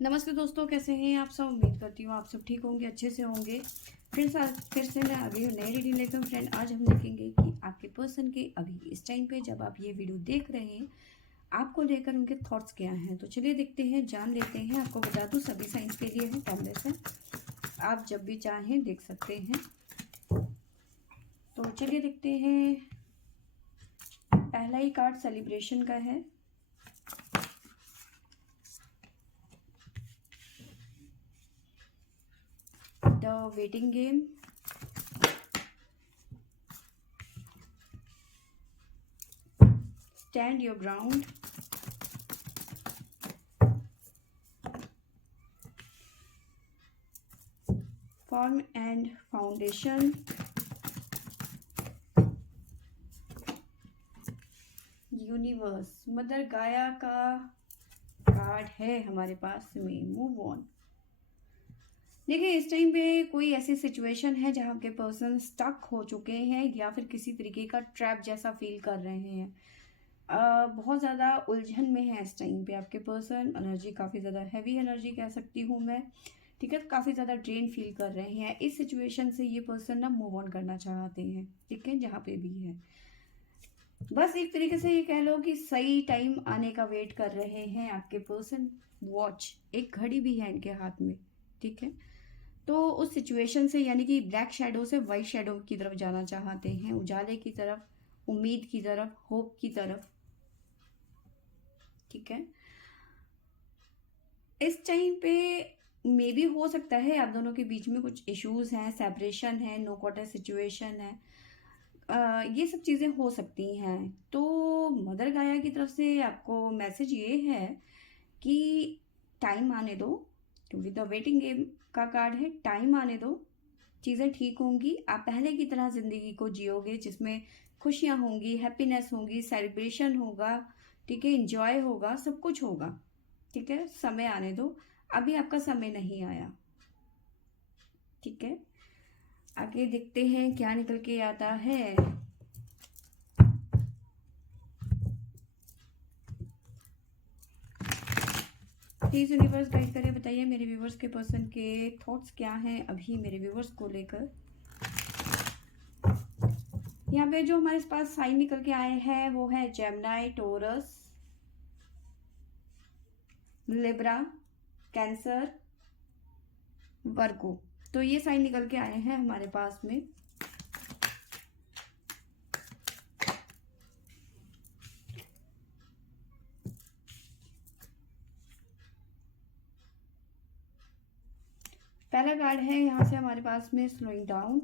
नमस्ते दोस्तों, कैसे हैं आप सब। उम्मीद करती हूँ आप सब ठीक होंगे, अच्छे से होंगे। फ्रेंड्स, आज फिर से मैं आ गई हूँ नई रीडिंग लेकर। फ्रेंड, आज हम देखेंगे कि आपके पर्सन के अभी इस टाइम पे जब आप ये वीडियो देख रहे हैं, आपको लेकर उनके थॉट्स क्या हैं। तो चलिए देखते हैं, जान लेते हैं। आपको बता दूँ, सभी साइंस के लिए है टाइमलेस है, आप जब भी चाहें देख सकते हैं। तो चलिए देखते हैं। पहला ही कार्ड सेलिब्रेशन का है। The waiting game, stand your ground, form and foundation, universe. Mother गाया का कार्ड है हमारे पास में, मूव ऑन। देखिए, इस टाइम पे कोई ऐसी सिचुएशन है जहाँ के पर्सन स्टक हो चुके हैं या फिर किसी तरीके का ट्रैप जैसा फील कर रहे हैं। बहुत ज़्यादा उलझन में है इस टाइम पे आपके पर्सन। एनर्जी काफ़ी ज़्यादा हैवी एनर्जी कह सकती हूँ मैं, ठीक है। काफ़ी ज़्यादा ड्रेन फील कर रहे हैं इस सिचुएशन से। ये पर्सन ना मूव ऑन करना चाहते हैं, ठीक है, जहाँ पे भी है। बस एक तरीके से ये कह लो कि सही टाइम आने का वेट कर रहे हैं आपके पर्सन। वॉच, एक घड़ी भी है इनके हाथ में, ठीक है। तो उस सिचुएशन से, यानी कि ब्लैक शेडो से वाइट शेडो की तरफ जाना चाहते हैं, उजाले की तरफ, उम्मीद की तरफ, होप की तरफ, ठीक है। इस टाइम पे मे भी हो सकता है आप दोनों के बीच में कुछ इश्यूज हैं, सेपरेशन है, नो क्वार्टर सिचुएशन है। ये सब चीज़ें हो सकती हैं। तो मदर गाया की तरफ से आपको मैसेज ये है कि टाइम आने दो, क्योंकि द वेटिंग गेम का कार्ड है। टाइम आने दो, चीज़ें ठीक होंगी। आप पहले की तरह ज़िंदगी को जियोगे, जिसमें खुशियाँ होंगी, हैप्पीनेस होंगी, सेलिब्रेशन होगा, ठीक है, इंजॉय होगा, सब कुछ होगा, ठीक है। समय आने दो, अभी आपका समय नहीं आया, ठीक है। आगे देखते हैं क्या निकल के आता है। प्लीज यूनिवर्स गाइड करें, बताइए मेरे व्यूवर्स के पर्सन के थॉट्स क्या हैं अभी मेरे व्यूवर्स को लेकर। यहाँ पे जो हमारे पास साइन निकल के आए हैं वो है जेमिनी, टोरस, लिब्रा, कैंसर, वर्गो। तो ये साइन निकल के आए हैं हमारे पास में। पहला कार्ड है यहाँ से हमारे पास में स्लोइंग डाउन,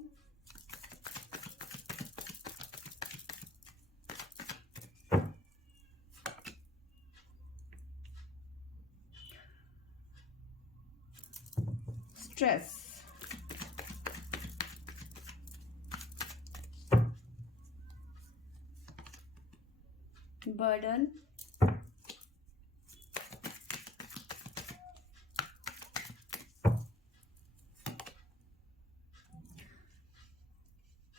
स्ट्रेस, बर्डन,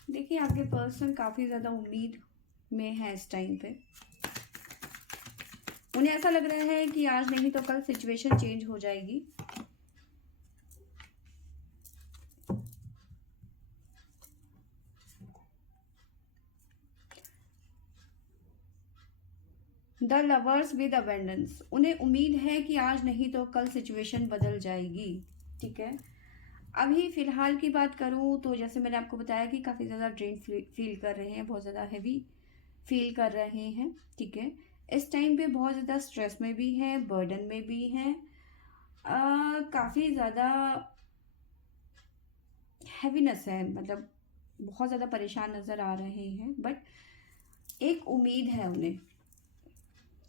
देखिए आपके पर्सन काफी ज्यादा उम्मीद में है इस टाइम पे। उन्हें ऐसा लग रहा है कि आज नहीं तो कल सिचुएशन चेंज हो जाएगी। द लवर्स विद अबेंडेंस, उन्हें उम्मीद है कि आज नहीं तो कल सिचुएशन बदल जाएगी, ठीक है। अभी फिलहाल की बात करूं तो जैसे मैंने आपको बताया कि काफ़ी ज़्यादा ड्रेन फील कर रहे हैं, बहुत ज़्यादा हैवी फील कर रहे हैं, ठीक है। इस टाइम पे बहुत ज़्यादा स्ट्रेस में भी हैं, बर्डन में भी हैं, काफ़ी ज़्यादा हैवीनेस है, मतलब बहुत ज़्यादा परेशान नज़र आ रहे हैं। बट एक उम्मीद है उन्हें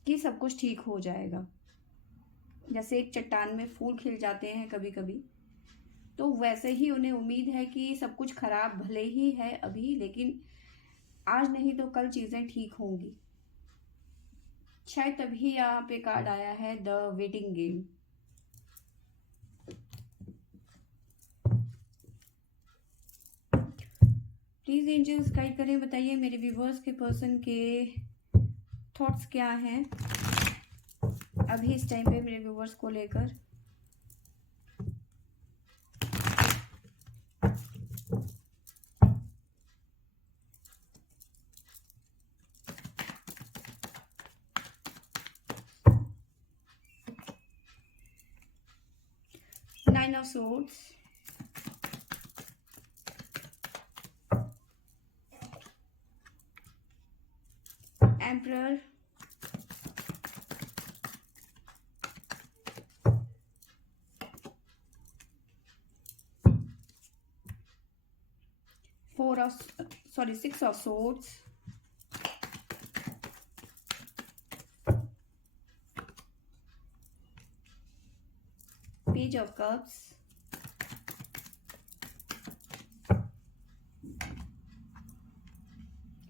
कि सब कुछ ठीक हो जाएगा। जैसे एक चट्टान में फूल खिल जाते हैं कभी कभी, तो वैसे ही उन्हें उम्मीद है कि सब कुछ खराब भले ही है अभी, लेकिन आज नहीं तो कल चीज़ें ठीक होंगी। शायद तभी यहाँ पे कार्ड आया है the waiting game. Please angels guide करें, बताइए मेरे व्यूवर्स के पर्सन के थॉट्स क्या हैं अभी इस टाइम पे मेरे व्यूवर्स को लेकर। Nine of Swords, Emperor, Six of Swords, Page of Cups,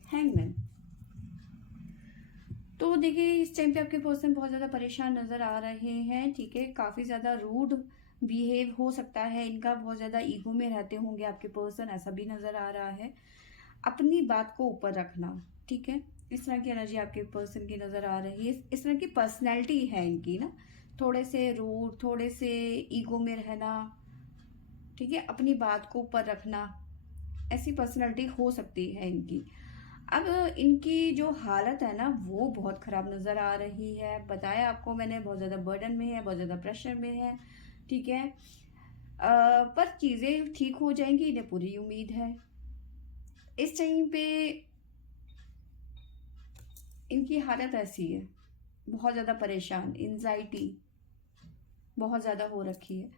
Hangman। तो देखिए इस टाइम पे आपके पर्सन बहुत ज़्यादा परेशान नज़र आ रहे हैं, ठीक है। काफ़ी ज़्यादा रूड बिहेव हो सकता है इनका, बहुत ज़्यादा ईगो में रहते होंगे आपके पर्सन, ऐसा भी नज़र आ रहा है। अपनी बात को ऊपर रखना, ठीक है, इस तरह की एनर्जी आपके पर्सन की नज़र आ रही है। इस तरह की पर्सनैलिटी है इनकी ना, थोड़े से रूड, थोड़े से ईगो में रहना, ठीक है, अपनी बात को ऊपर रखना, ऐसी पर्सनैलिटी हो सकती है इनकी। अब इनकी जो हालत है ना वो बहुत ख़राब नज़र आ रही है। बताया आपको मैंने, बहुत ज़्यादा बर्डन में है, बहुत ज़्यादा प्रेशर में है, ठीक है। पर चीज़ें ठीक हो जाएंगी, इन्हें पूरी उम्मीद है। इस टाइम पे इनकी हालत ऐसी है, बहुत ज़्यादा परेशान, एंजाइटी बहुत ज़्यादा हो रखी है।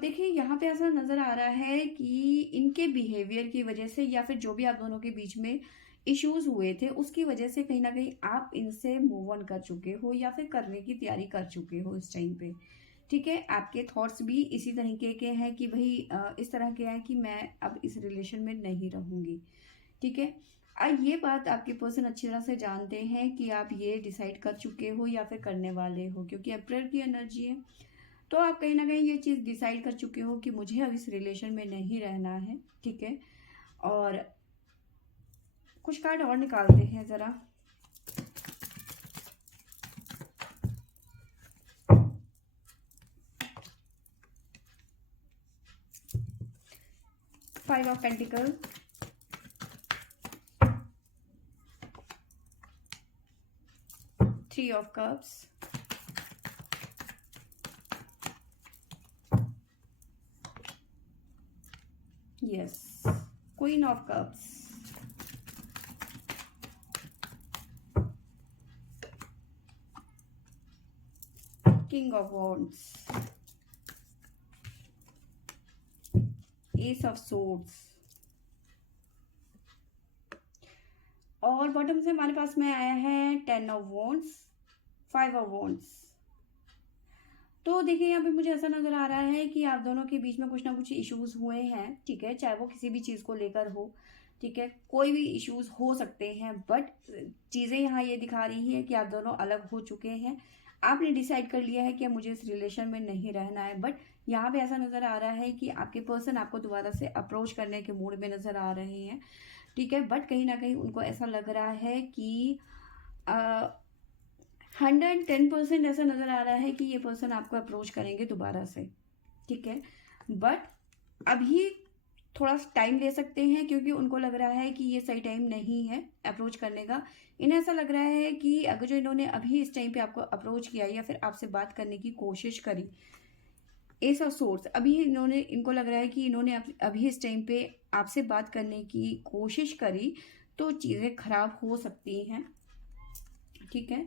देखिए यहाँ पे ऐसा नज़र आ रहा है कि इनके बिहेवियर की वजह से या फिर जो भी आप दोनों के बीच में इश्यूज हुए थे उसकी वजह से कहीं ना कहीं आप इनसे मूव ऑन कर चुके हो या फिर करने की तैयारी कर चुके हो इस टाइम पे, ठीक है। आपके थॉट्स भी इसी तरीके के हैं कि भाई इस तरह के हैं कि मैं अब इस रिलेशन में नहीं रहूँगी, ठीक है। ये बात आपके पर्सन अच्छी तरह से जानते हैं कि आप ये डिसाइड कर चुके हो या फिर करने वाले हो, क्योंकि अप्रैल की एनर्जी है। तो आप कहीं ना कहीं ये चीज़ डिसाइड कर चुके हो कि मुझे अब इस रिलेशन में नहीं रहना है, ठीक है। और कुछ कार्ड और निकालते हैं ज़रा। Five of pentacle, three of cups, yes, queen of cups, king of wands, S of swords, और बॉटम से हमारे पास में आया है ten of wands, five of wands. तो देखिए यहाँ पे मुझे ऐसा नजर आ रहा है कि आप दोनों के बीच में कुछ ना कुछ इश्यूज हुए हैं, ठीक है, चाहे वो किसी भी चीज़ को लेकर हो, ठीक है, कोई भी इश्यूज हो सकते हैं। बट चीज़ें यहाँ ये दिखा रही है कि आप दोनों अलग हो चुके हैं, आपने डिसाइड कर लिया है कि मुझे इस रिलेशन में नहीं रहना है। बट यहाँ पे ऐसा नज़र आ रहा है कि आपके पर्सन आपको दोबारा से अप्रोच करने के मूड में नज़र आ रहे हैं, ठीक है। बट कहीं ना कहीं उनको ऐसा लग रहा है कि 110% ऐसा नज़र आ रहा है कि ये पर्सन आपको अप्रोच करेंगे दोबारा से, ठीक है। बट अभी थोड़ा टाइम ले सकते हैं, क्योंकि उनको लग रहा है कि ये सही टाइम नहीं है अप्रोच करने का। इन्हें ऐसा लग रहा है कि अगर जो इन्होंने अभी इस टाइम पे आपको अप्रोच किया या फिर आपसे बात करने की कोशिश करी, एस ऑफ सोर्स, अभी इनको लग रहा है कि इन्होंने अभी इस टाइम पे आपसे बात करने की कोशिश करी तो चीज़ें खराब हो सकती हैं, ठीक है।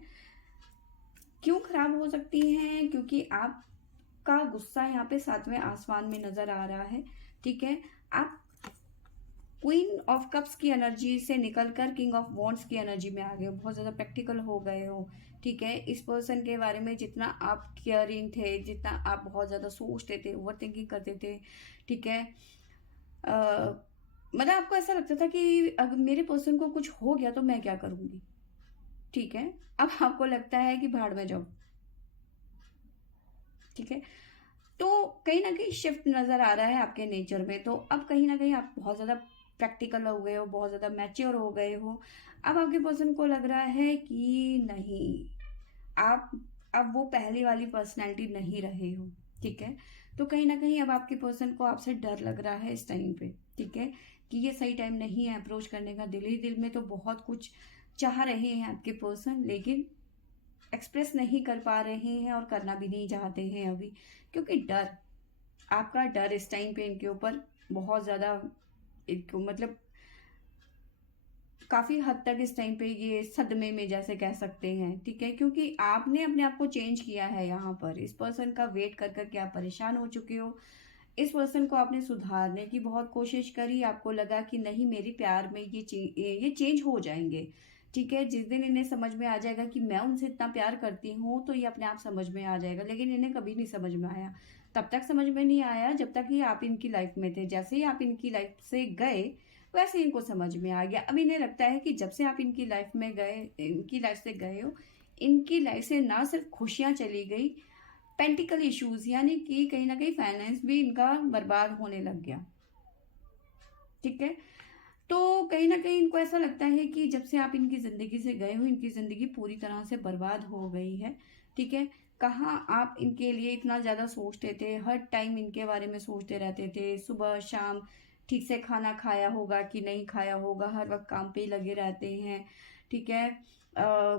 क्यों खराब हो सकती हैं? क्योंकि आपका गुस्सा यहाँ पे सातवें आसमान में नजर आ रहा है, ठीक है। आप क्वीन ऑफ कप्स की एनर्जी से निकलकर किंग ऑफ वॉन्ड्स की एनर्जी में आ गए हो, बहुत ज़्यादा प्रैक्टिकल हो गए हो, ठीक है। इस पर्सन के बारे में जितना आप केयरिंग थे, जितना आप बहुत ज़्यादा सोचते थे, ओवर थिंकिंग करते थे, ठीक है। मतलब आपको ऐसा लगता था कि अगर मेरे पर्सन को कुछ हो गया तो मैं क्या करूँगी, ठीक है। अब आपको लगता है कि भाड़ में जाओ, ठीक है। तो कहीं ना कहीं शिफ्ट नज़र आ रहा है आपके नेचर में। तो अब कहीं ना कहीं आप बहुत ज़्यादा प्रैक्टिकल हो गए हो, बहुत ज़्यादा मैच्योर हो गए हो। अब आपके पर्सन को लग रहा है कि नहीं, आप अब वो पहली वाली पर्सनैलिटी नहीं रहे हो, ठीक है। तो कहीं ना कहीं अब आपके पर्सन को आपसे डर लग रहा है इस टाइम पे, ठीक है, कि ये सही टाइम नहीं है अप्रोच करने का। दिल ही दिल में तो बहुत कुछ चाह रहे हैं आपके पर्सन, लेकिन एक्सप्रेस नहीं कर पा रहे हैं और करना भी नहीं चाहते हैं अभी, क्योंकि डर, आपका डर इस टाइम पे इनके ऊपर बहुत ज़्यादा, मतलब काफ़ी हद तक इस टाइम पे ये सदमे में जैसे कह सकते हैं, ठीक है, क्योंकि आपने अपने आप को चेंज किया है यहाँ पर। इस पर्सन का वेट कर करके आप परेशान हो चुके हो। इस पर्सन को आपने सुधारने की बहुत कोशिश करी, आपको लगा कि नहीं मेरी प्यार में ये चेंज हो जाएंगे, ठीक है। जिस दिन इन्हें समझ में आ जाएगा कि मैं उनसे इतना प्यार करती हूँ तो ये अपने आप समझ में आ जाएगा, लेकिन इन्हें कभी नहीं समझ में आया। तब तक समझ में नहीं आया जब तक ये आप इनकी लाइफ में थे। जैसे ही आप इनकी लाइफ से गए वैसे इनको समझ में आ गया। अब इन्हें लगता है कि जब से आप इनकी लाइफ में गए, इनकी लाइफ से गए हो, इनकी लाइफ से ना सिर्फ खुशियाँ चली गई, पेंटिकल इश्यूज यानी कि कहीं ना कहीं फाइनेंस भी इनका बर्बाद होने लग गया, ठीक है। तो कहीं ना कहीं इनको ऐसा लगता है कि जब से आप इनकी ज़िंदगी से गए हो, इनकी ज़िंदगी पूरी तरह से बर्बाद हो गई है, ठीक है। कहाँ आप इनके लिए इतना ज़्यादा सोचते थे, हर टाइम इनके बारे में सोचते रहते थे, सुबह शाम ठीक से खाना खाया होगा कि नहीं खाया होगा, हर वक्त काम पे ही लगे रहते हैं, ठीक है।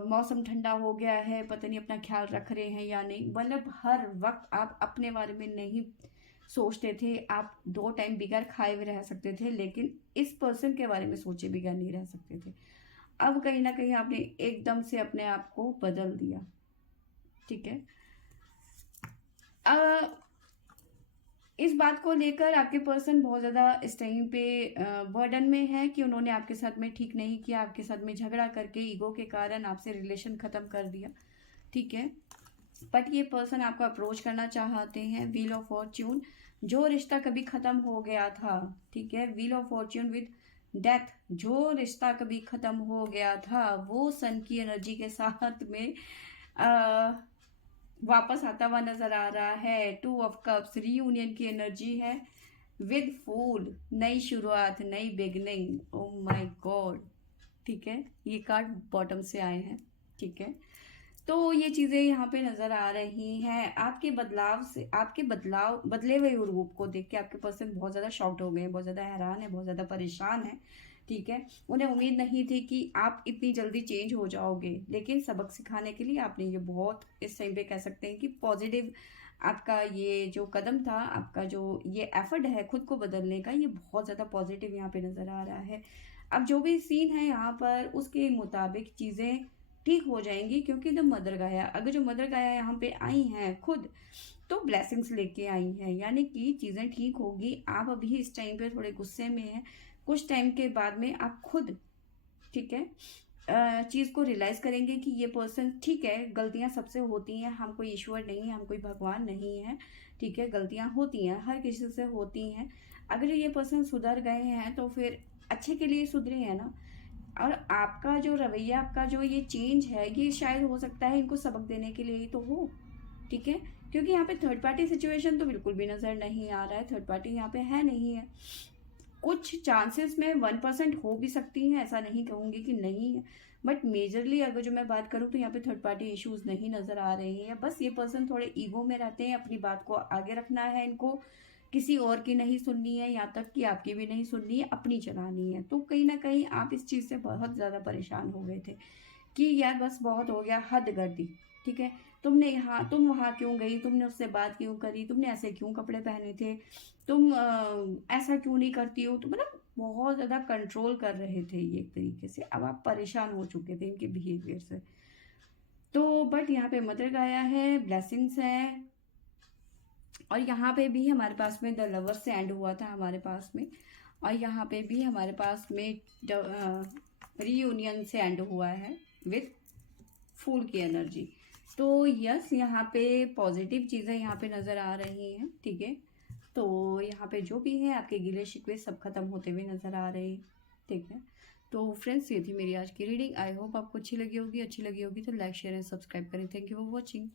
मौसम ठंडा हो गया है, पता नहीं अपना ख्याल रख रहे हैं या नहीं, मतलब हर वक्त आप अपने बारे में नहीं सोचते थे। आप 2 टाइम बिगैर खाए हुए रह सकते थे, लेकिन इस पर्सन के बारे में सोचे बिगैर नहीं रह सकते थे। अब कहीं ना कहीं आपने एकदम से अपने आप को बदल दिया, ठीक है। इस बात को लेकर आपके पर्सन बहुत ज़्यादा इस टाइम पे बर्डन में है कि उन्होंने आपके साथ में ठीक नहीं किया, आपके साथ में झगड़ा करके ईगो के कारण आपसे रिलेशन ख़त्म कर दिया, ठीक है। बट ये पर्सन आपको अप्रोच करना चाहते हैं। व्हील ऑफ फॉर्च्यून, जो रिश्ता कभी ख़त्म हो गया था, ठीक है। Wheel of Fortune with death, जो रिश्ता कभी ख़त्म हो गया था वो सन की एनर्जी के साथ में वापस आता हुआ नजर आ रहा है। 2 ऑफ कप्स, रीयूनियन की एनर्जी है विद फूल, नई शुरुआत, नई बिगनिंग। ओ माय गॉड, ठीक है। ये कार्ड बॉटम से आए हैं, ठीक है। तो ये चीज़ें यहाँ पे नज़र आ रही हैं। आपके बदलाव से, आपके बदले हुए रूप को देख के आपके पर्सन बहुत ज़्यादा शॉक्ड हो गए हैं, बहुत ज़्यादा हैरान है, बहुत ज़्यादा परेशान है, ठीक है। उन्हें उम्मीद नहीं थी कि आप इतनी जल्दी चेंज हो जाओगे, लेकिन सबक सिखाने के लिए आपने ये बहुत इस टाइम पे कह सकते हैं कि पॉजिटिव आपका ये जो कदम था, आपका जो ये एफर्ट है खुद को बदलने का, ये बहुत ज़्यादा पॉजिटिव यहाँ पे नज़र आ रहा है। अब जो भी सीन है यहाँ पर उसके मुताबिक चीज़ें ठीक हो जाएंगी, क्योंकि द मदर गाया, अगर जो मदर गाया यहाँ पे आई हैं खुद, तो ब्लेसिंग्स लेके आई हैं, यानी कि चीज़ें ठीक होगी। आप अभी इस टाइम पे थोड़े गुस्से में हैं, कुछ टाइम के बाद में आप खुद, ठीक है, चीज़ को रियलाइज़ करेंगे कि ये पर्सन, ठीक है, गलतियां सबसे होती हैं, हम कोई ईश्वर नहीं है, हम कोई भगवान नहीं है, ठीक है। गलतियां होती हैं, हर किसी से होती हैं। अगर ये पर्सन सुधर गए हैं तो फिर अच्छे के लिए सुधरे हैं ना। और आपका जो रवैया, आपका जो ये चेंज है, ये शायद हो सकता है इनको सबक देने के लिए ही तो हो, ठीक है। क्योंकि यहाँ पे थर्ड पार्टी सिचुएशन तो बिल्कुल भी नज़र नहीं आ रहा है, थर्ड पार्टी यहाँ पे है नहीं है। कुछ चांसेस में 1% हो भी सकती हैं, ऐसा नहीं कहूँगी कि नहीं है, बट मेजरली अगर जो मैं बात करूँ तो यहाँ पे थर्ड पार्टी इश्यूज नहीं नज़र आ रहे हैं। बस ये पर्सन थोड़े ईगो में रहते हैं, अपनी बात को आगे रखना है इनको, किसी और की नहीं सुननी है, यहाँ तक कि आपकी भी नहीं सुननी है, अपनी चलानी है। तो कहीं ना कहीं आप इस चीज़ से बहुत ज़्यादा परेशान हो गए थे कि यार बस बहुत हो गया, हद कर दी, ठीक है। तुम वहाँ क्यों गई, तुमने उससे बात क्यों करी, तुमने ऐसे क्यों कपड़े पहने थे, तुम ऐसा क्यों नहीं करती हो, तो मतलब बहुत ज़्यादा कंट्रोल कर रहे थे ये एक तरीके से। अब आप परेशान हो चुके थे इनके बिहेवियर से। तो बट यहाँ पे मदर गाया है, ब्लेसिंग्स है, और यहाँ पे भी हमारे पास में द लवर से एंड हुआ था हमारे पास में, और यहाँ पे भी हमारे पास में रीयूनियन से एंड हुआ है विथ फूल की एनर्जी। तो यस, यहाँ पे पॉजिटिव चीज़ें यहाँ पे नज़र आ रही हैं, ठीक है। तो यहाँ पे जो भी है आपके गिले शिकवे सब खत्म होते हुए नज़र आ रहे हैं, ठीक है। तो फ्रेंड्स, ये थी मेरी आज की रीडिंग। आई होप आपको अच्छी लगी होगी। अच्छी लगी होगी तो लाइक शेयर एंड सब्सक्राइब करें। Thank you for watching.